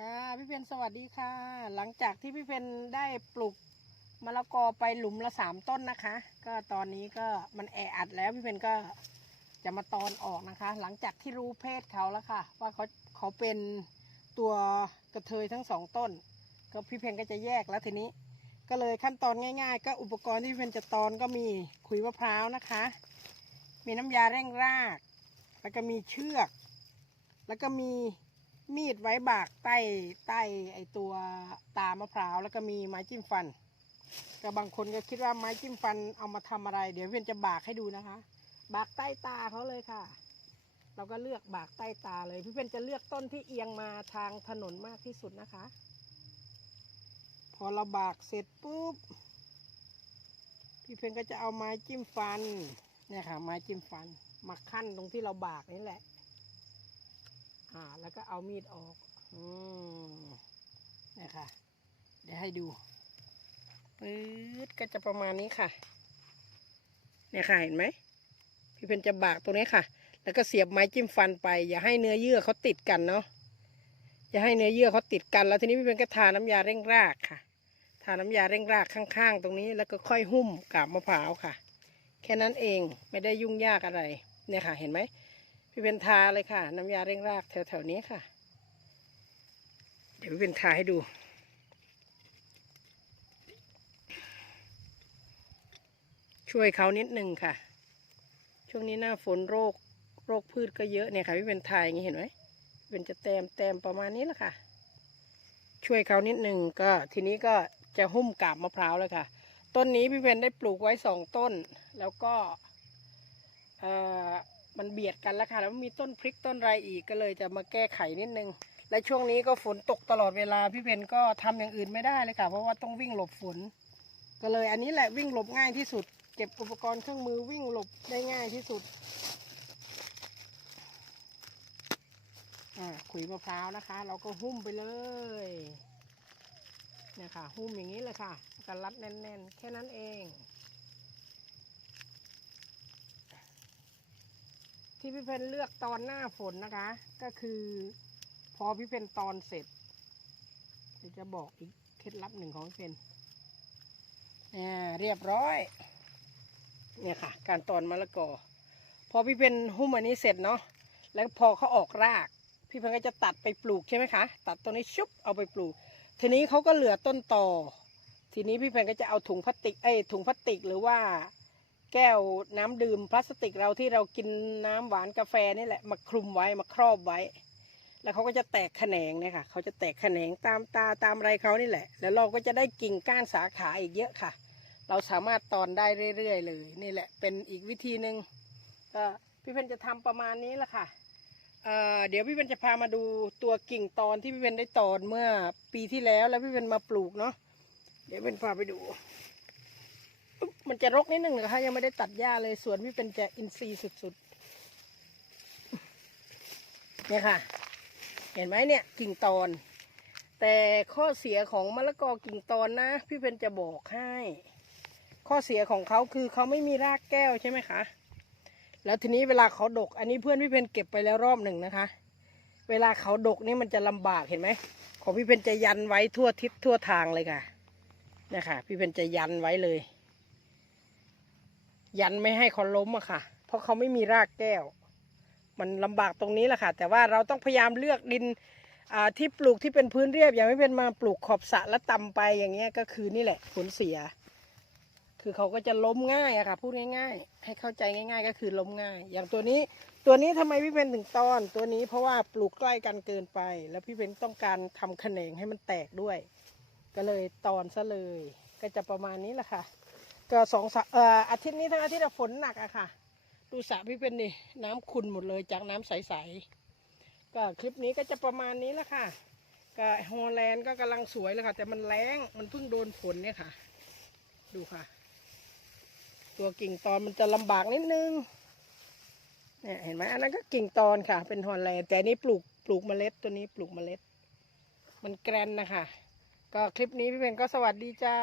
ค่ะพี่เพนสวัสดีค่ะ หลังจากที่พี่เพนได้ปลูกมะละกอไปหลุมละสามต้นนะคะ ก็ตอนนี้ก็มันแออัดแล้วพี่เพนก็จะมาตอนออกนะคะ หลังจากที่รู้เพศเขาแล้วค่ะ ว่าเขาเขาเป็นตัวกระเทยทั้งสองต้น ก็พี่เพนก็จะแยกแล้วทีนี้ ก็เลยขั้นตอนง่าย ๆ ก็อุปกรณ์ที่พี่เพนจะตอนก็มีขุยมะพร้าวนะคะ มีน้ำยาเร่งราก แล้วก็มีเชือก แล้วก็มี มีดไว้บากใต้ใต้ไอตัวตามะพร้าวแล้วก็มีไม้จิ้มฟัน ก็บางคนก็คิดว่าไม้จิ้มฟันเอามาทำอะไร เดี๋ยวเพียนจะบากให้ดูนะคะ บากใต้ตาเขาเลยค่ะ เราก็เลือกบากใต้ตาเลย พี่เพื่อนจะเลือกต้นที่เอียงมาทางถนนมากที่สุดนะคะ พอเราบากเสร็จปุ๊บพี่เพื่อนก็จะเอาไม้จิ้มฟันเนี่ยค่ะ ไม้จิ้มฟันมาขั้นตรงที่เราบากนี่แหละ อ่า แล้วก็เอามีดออก อืมเนี่ยค่ะ เดี๋ยวให้ดูปื๊ดก็จะประมาณนี้ค่ะ เนี่ยค่ะเห็นไหม พี่เพนจะบากตรงนี้ค่ะ แล้วก็เสียบไม้จิ้มฟันไป อย่าให้เนื้อเยื่อเขาติดกันเนาะ อย่าให้เนื้อเยื่อเขาติดกัน แล้วทีนี้พี่เพนก็ทาน้ำยาเร่งรากค่ะ ทาน้ำยาเร่งรากข้างๆ ตรงนี้ แล้วก็ค่อยหุ้มกาบมะพร้าวค่ะ แค่นั้นเอง ไม่ได้ยุ่งยากอะไร เนี่ยค่ะ เห็นไหม พี่เป็นทาเลยค่ะ น้ำยาเร่งรากแถวๆนี้ค่ะ เดี๋ยวพี่เป็นทาให้ดู ช่วยเขานิดนึงค่ะ ช่วงนี้หน้าฝนโรคโรคพืชก็เยอะเนี่ยค่ะพี่เป็นทาอย่างนี้เห็นไหมพี่เป็นจะแต้มแต้มประมาณนี้แหละค่ะ ช่วยเขานิดนึงก็ทีนี้ก็จะหุ้มกาบมะพร้าวเลยค่ะ ต้นนี้พี่เพนได้ปลูกไว้สองต้น แล้วก็เอ่อ มันเบียดกันแล้วค่ะ แล้วมีต้นพริกต้นไรอีกก็เลยจะมาแก้ไขนิดนึง และช่วงนี้ก็ฝนตกตลอดเวลาพี่เพนก็ทำอย่างอื่นไม่ได้เลยค่ะ เพราะว่าต้องวิ่งหลบฝน ก็เลยอันนี้แหละวิ่งหลบง่ายที่สุด เก็บอุปกรณ์เครื่องมือวิ่งหลบได้ง่ายที่สุดอ่าขุยมะพร้าวนะคะ เราก็หุ้มไปเลยเนี่ยค่ะ หุ้มอย่างนี้เลยค่ะกันรัดแน่นๆ แค่นั้นเอง ที่พี่เพนเลือกตอนหน้าฝนนะคะ ก็คือ พอพี่เพนตอนเสร็จเดี๋ยวจะบอกอีกเคล็ดลับหนึ่งของพี่เพนเนี่ยเรียบร้อย เนี่ยค่ะ การตอนมะละกอ พอพี่เพนหุ้มอันนี้เสร็จเนาะแล้วพอเขาออกราก พี่เพนก็จะตัดไปปลูกใช่ไหมคะตัดตัวนี้ชุบเอาไปปลูก ทีนี้เขาก็เหลือต้นตอทีนี้พี่เพนก็จะเอาถุงพลาสติกเอ้ถุงพลาสติกหรือว่า แก้วน้ำดื่มพลาสติกเราที่เรากินน้ำหวานกาแฟนี่แหละมาคลุมไว้มาครอบไว้ แล้วเขาก็จะแตกแขนงเนี่ยค่ะเขาจะแตกแขนงตามตาตามไรเขานี่แหละ แล้วเราก็จะได้กิ่งก้านสาขาอีกเยอะค่ะ เราสามารถตอนได้เรื่อยๆ เลยนี่แหละเป็นอีกวิธีหนึ่งก็พี่เพนจะทำประมาณนี้แหละค่ะเเดี๋ยวพี่เพนจะพามาดูตัวกิ่งตอนที่พี่เพนได้ตอนเมื่อปีที่แล้วแล้วพี่เพนมาปลูกเนาะเดี๋ยวเป็นพาไปดู มันจะรกนิดนึงนะคะยังไม่ได้ตัดหญ้าเลยสวนพี่เป็นจะอินทรีย์สุดๆเนี่ยค่ะ เห็นไหมเนี่ยกิ่งตอน แต่ข้อเสียของมะละกอกิ่งตอนนะ พี่เป็นจะบอกให้ ข้อเสียของเขาคือเขาไม่มีรากแก้วใช่ไหมคะแล้วทีนี้เวลาเขาดก อันนี้เพื่อนพี่เพนเก็บไปแล้วรอบหนึ่งนะคะ เวลาเขาดกนี่มันจะลำบากเห็นไหมของพี่เพนจะยันไว้ทั่วทิศทั่วทางเลยค่ะนะคะพี่เพนจะยันไว้เลย ยันไม่ให้เขาล้มอะค่ะ เพราะเขาไม่มีรากแก้ว มันลำบากตรงนี้แหละค่ะ แต่ว่าเราต้องพยายามเลือกดินที่ปลูกที่เป็นพื้นเรียบ อย่างไม่เป็นมาปลูกขอบสระแล้วตำไปอย่างเงี้ยก็คือนี่แหละผลเสีย คือเขาก็จะล้มง่ายอะค่ะ พูดง่าย ๆ ให้เข้าใจง่าย ๆ ก็คือล้มง่าย อย่างตัวนี้ตัวนี้ทำไมพี่เพนถึงตอน ตัวนี้เพราะว่าปลูกใกล้กันเกินไป แล้วพี่เพนต้องการทำแขนงให้มันแตกด้วย ก็เลยตอนซะเลย ก็จะประมาณนี้แหละค่ะ ก็สองสเอ่ออาทิตย์นี้ทั้งอาทิตย์ฝนหนักอะค่ะ ดูสระพี่เป็นนี่น้ำขุ่นหมดเลยจากน้ำใสๆก็คลิปนี้ก็จะประมาณนี้แหละค่ะก็ฮอลแลนด์ก็กำลังสวยเลยค่ะ แต่มันแรงมันเพิ่งโดนฝนเนี่ยค่ะ ดูค่ะ ตัวกิ่งตอนมันจะลำบากนิดนึงเนี่ยเห็นไหมอันนั้นก็กิ่งตอนค่ะ เป็นฮอลแลนด์แต่นี้ปลูกปลูกเมล็ดตัวนี้ปลูกเมล็ด มันแกรนนะคะ ก็คลิปนี้พี่เพนก็สวัสดีจ้า